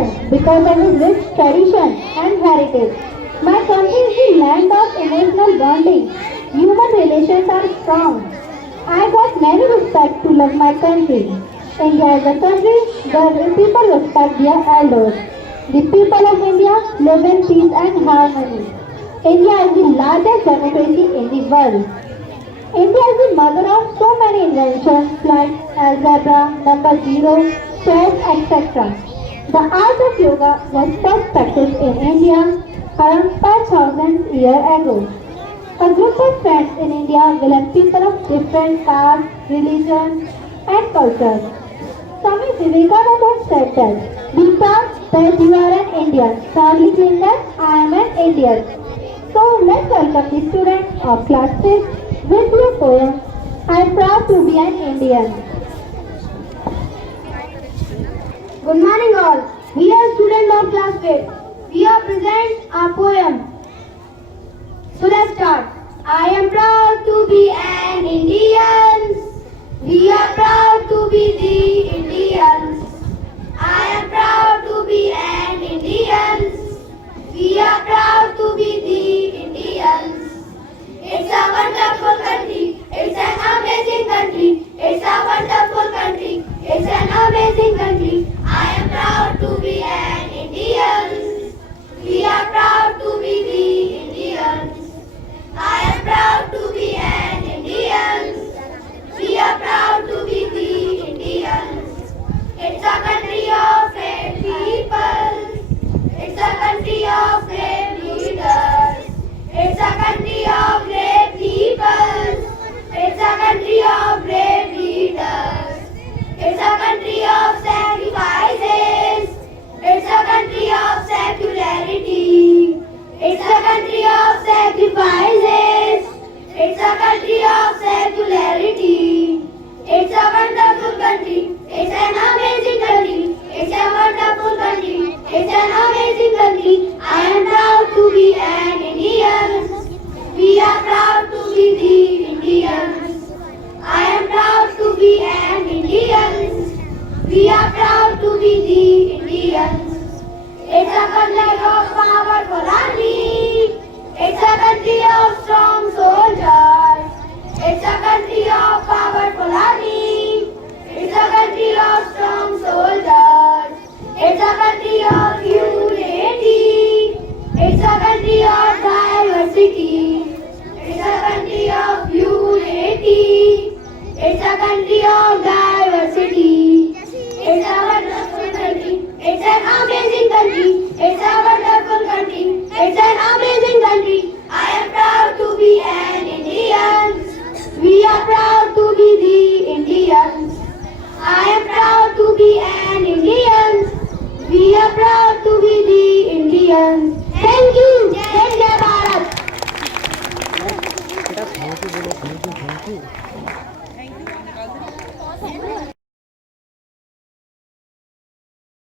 proud because of its rich tradition and heritage. My country is the land of emotional bonding. Human relations are strong. I got many respect to love my country. India is a country where the people respect their elders. The people of India live in peace and harmony. India is the largest democracy in the world. India is the mother of so many inventions like algebra, number zero, chess, etc. The art of yoga was first practiced in India around 5000 years ago. A group of friends in India will have people of different castes, religions, and cultures. Swami Vivekananda said that, be proud that you are an Indian. Proudly claim that I am an Indian. So let's welcome the students of class 6 with your poem, I am proud to be an Indian. Good morning all. We are students of class 5. We are present our poem. So let's start. I am proud to be an Indian. We are proud to be the Indians. I am proud to be an Indian. We are proud to be the Indians. It's a wonderful country. It's an amazing country. It's a wonderful country. It's an amazing country. I am proud to be an Indian. We are proud to be the Indians. I am proud to be an Indian. We are proud to be the Indians. It's a country of great people. It's a country of great leaders. It's a country of great people. It's a country of great leaders. It's a country of sacrifices. It's a country of secularity. It's a country of sacrifices. It's a country of secularity. It's a wonderful country. It's an amazing country. It's a wonderful country. It's an amazing country. I am proud to be an Indian. We are proud to be the Indians. I am proud to be an Indian. We are proud to be the Indians. It's a country of powerful army. It's a country of strong soldiers. It's a country of powerful army. It's a country of strong soldiers. It's a country of unity. It's a country of diversity. It's a country of unity. It's a country of diversity. It's a wonderful country. It's an amazing country. It's a wonderful country. It's an amazing country. I am proud to be an Indian. We are proud to be the Indians. I am proud to be an Indian. We are proud to be the Indians. Thank you. Jai Jai Bharat. Thank you.